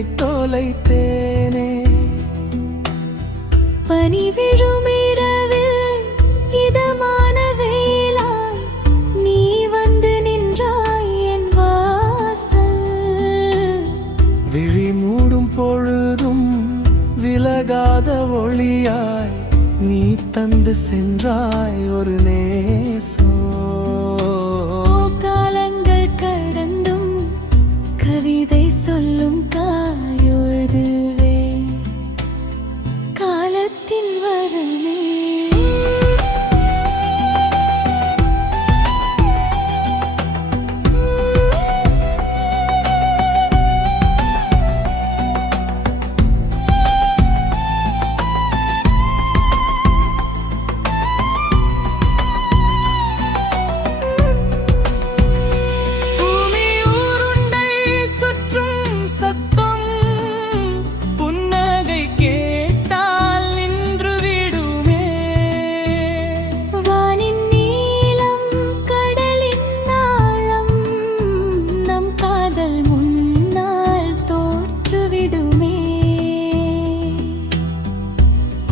உன்னை தொலைத்தேனே. பனி விழும் இரவில் இதமான வேளாய் நீ வந்து நின்றாய் என் வாசல். விழி மூடும் பொழுதும் விலகாத ஒளியாய் நீ தந்து சென்றாய் ஒரு நேசம். காலங்கள் கடந்தும் கவிதை சொல்லும் காயொழுதுவே காலத்தின் வரமே.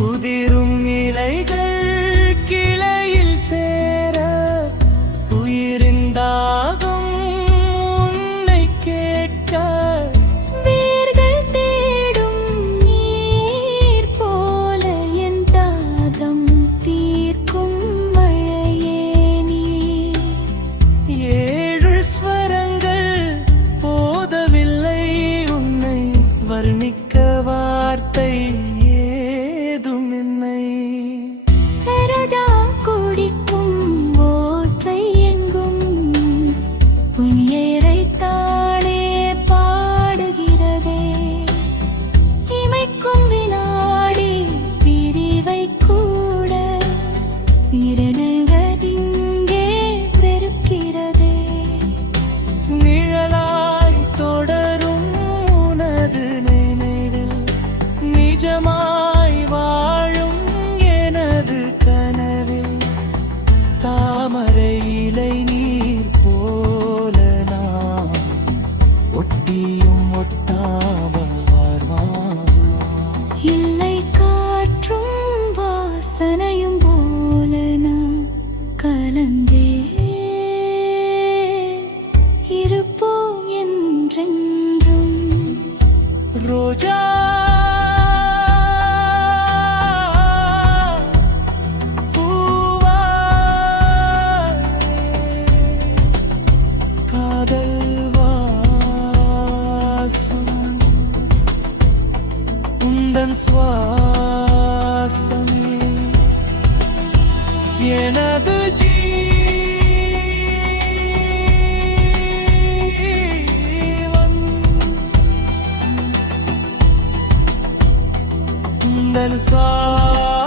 உதிரும் இலைகள் கிளையில் சேர உயிரின் தாகம் உன்னை கேட்க. வேர்கள் தேடும் நீர் போல என் தாகம் தீர்க்கும் மழையே நீ. ஏழு ஸ்வரங்கள் போதவில்லை உன்னை வர்ணிக்க வார்த்தை நிஜமாய் வாழும் எனது கனவில் தாமரை இலை நீர் போல நான் ஒட்டியும் ஒட்டாமல் வாழ்வானா. இல்லை காற்றும் வாசனையும் போல நான் கலந்தே இருப்போம் என்றென்றும். ரோஜா உந்தன் சுவாசமே எனது ஜீவன். உந்தன் சுவாசமே